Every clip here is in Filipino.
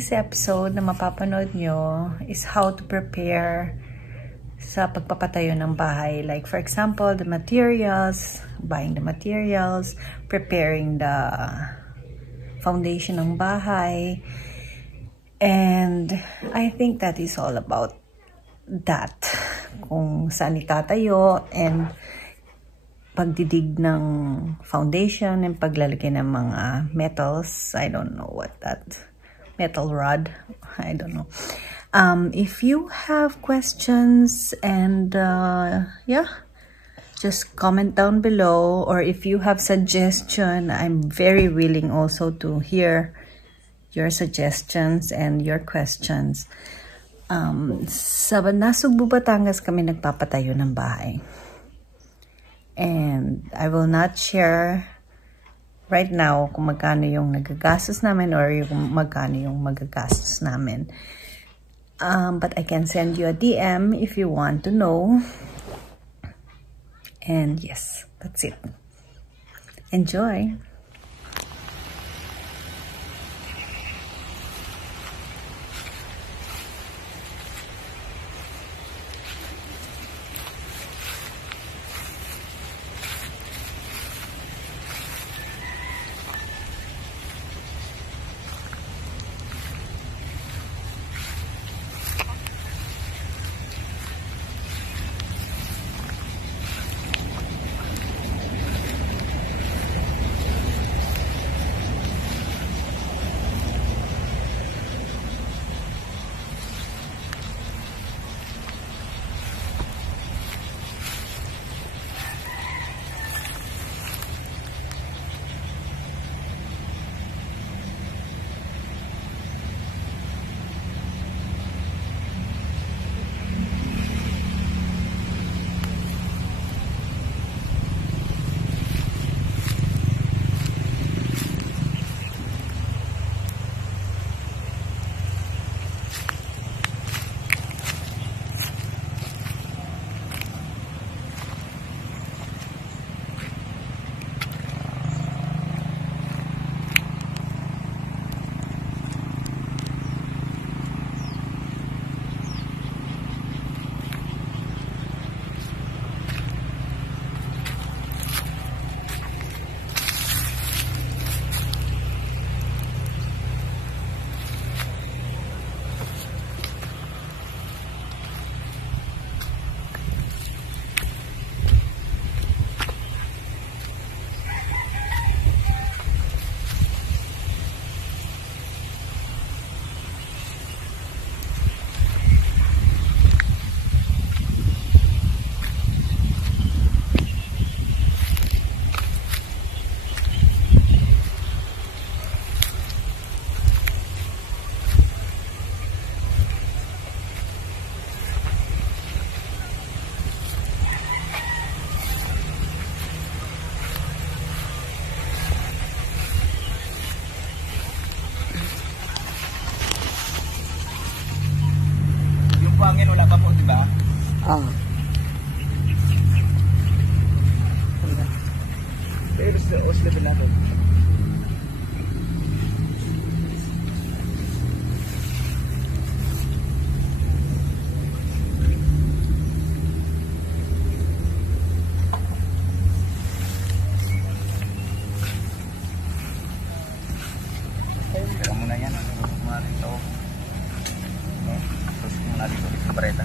today's episode na mapapanood nyo is how to prepare sa pagpapatayo ng bahay. Like for example, the materials, buying the materials, preparing the foundation ng bahay. And I think that is all about that. Kung saan itatayo and pagdidig ng foundation and paglalagay ng mga metals. I don't know what that metal rod. I don't know. If you have questions and yeah, just comment down below, or if you have suggestion, I'm very willing also to hear your suggestions and your questions. Sa Nasugbu, Batangas kami nagpapatayo ng bahay. And I will not share right now kung magkano yung nagagastos namin or yung magkano yung magagastos namin. But I can send you a DM if you want to know. And yes, that's it. Enjoy! Buhangin wala ka po, di ba? Pero sa Oslo na po. Kaya muna yan, mga rito. Terus muna dito sa bareta.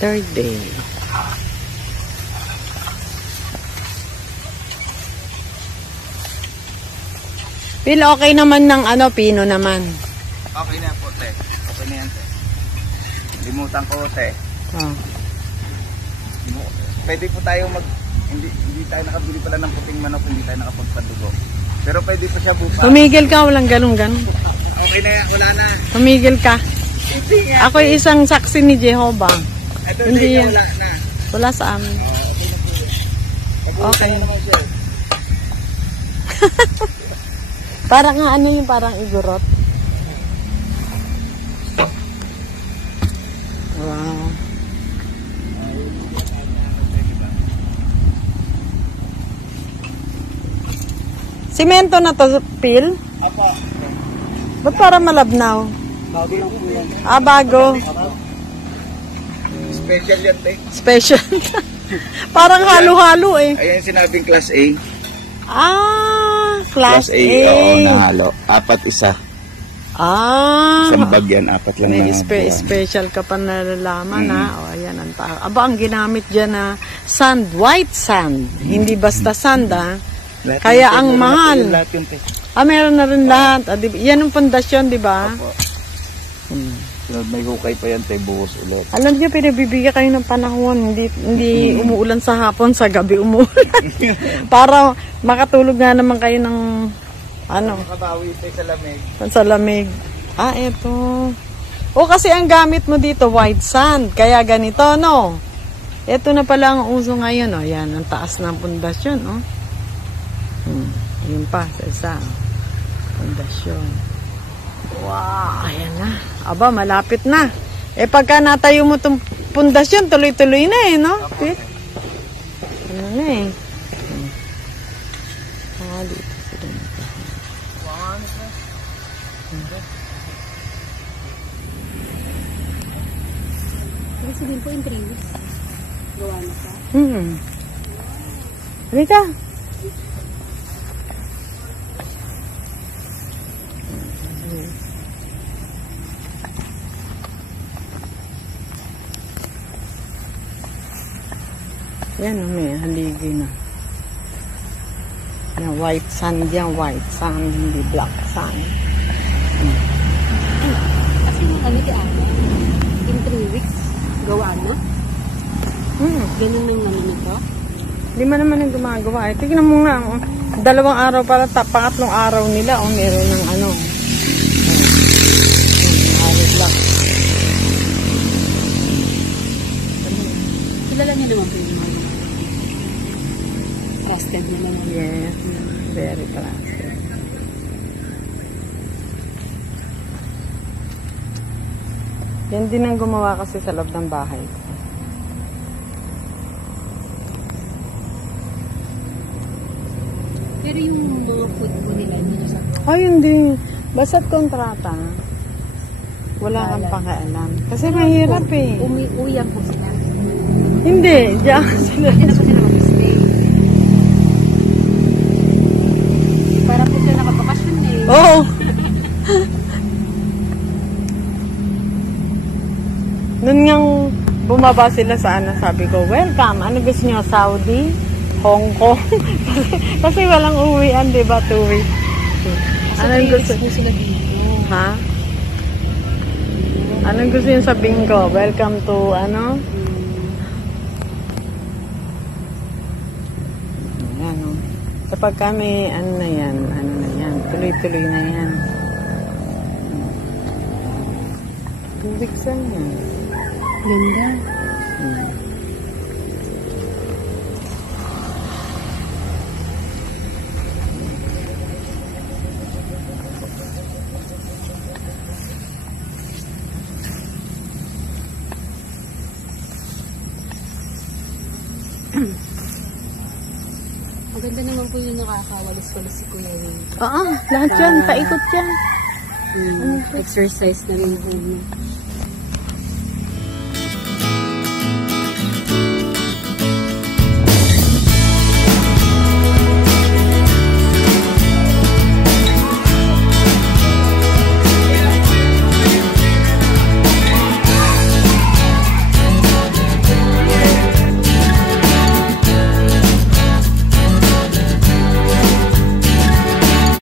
Third day. Phil, okay naman ng ano, pino naman. Okay na po, te. Okay na yan, te. Limutan ko, te. Oh. Pwede po tayo hindi tayo nakabili pala ng puting manok, hindi tayo nakapagpadugo. Pero pwede po siya bupa. Tumigil ka, walang ganun. Okay na yan, wala na. Tumigil ka. Hindi nga. Ako isang saksi ni Jehovah. Ito, Hindi yan. wala na. Wala sa amin. Okay. Parang nga ano yung parang igurot. Wow. Simento na to, Phil? Apo. Ba't para malabnaw? Bago lang po yan. Ah, bago. Special yan, te. Special. Parang halo-halo eh. Ayan sinabing class A. Ah, class A. Oo, nahalo. 4 isa. Ah. Isang bag yan, 4 lang May na buwan. special ka pa nalalaman ha. O, ayan ang tao. Aba, ang ginamit dyan na sand, white sand. Hindi basta sand ha. Lahat Kaya yun, te. ang Meron na mahal. po yung lahat yun, te. Ah, meron na rin lahat. Ah, yan ang pundasyon, di ba? Opo. May hukay pa yan, te. Buhos ulit. Alam niyo, pinabibigyan kayo ng panahon. Hindi umuulan sa hapon, sa gabi umuulan. Para makatulog nga naman kayo ng ano, Makabawi, te, sa lamig. sa lamig. Ah, eto. O kasi ang gamit mo dito, white sand. Kaya ganito, no? Ito na pala ang uso ngayon, oh. Yan, ang taas ng pundasyon, oh. Ayun pa, sa isa. Pundasyon. Wow, ayan na. Aba, malapit na. Eh, pagka natayo mo itong pundasyon, tuloy-tuloy na eh, no? Ano na eh. Ah, dito sila. Kasi din po in 3 weeks. Gawa na ka. Halika. Yan, may haligi na. Yan, white sand yan, white sand, hindi black sand. Kasi yung ano di ano, in 3 weeks, gawa na. Ganun yung ano nito. Hindi man naman ang gumagawa. Eh, tignan mo nga, oh. 2 araw para pangatlong araw nila, oh, meron ng ano. Black. Kilala niyo naman po yung mga trusted na naman. Yes, very trusted. Yan din ang gumawa kasi sa loob ng bahay ko. Pero yung mga food po nila, hindi nyo sa... Ay, hindi. Basta't kontrata. Wala kang pakialam. Kasi mahirap eh. Uwiyak po sila. Hindi, diyan sila. Hindi na po sila mag-stay. Para po sila nakabakasyon eh. Oo. Noon ngang bumaba sila sa ano, sabi ko, welcome. Ano gusto niyo? Saudi? Hong Kong? Kasi walang uwian, di ba? 2 weeks. Anong gusto niyo sila dito? Ha? Anong gusto niyo sabihin ko? Welcome to, ano? Ayan, o. Kapag kami, ano na yan, tuloy-tuloy na yan. 2 weeks lang yan. Ganda. Maganda naman po yung nakakawalis-walis si Kuya Wing. Oo, lahat yan, paikot yan. Exercise na rin po.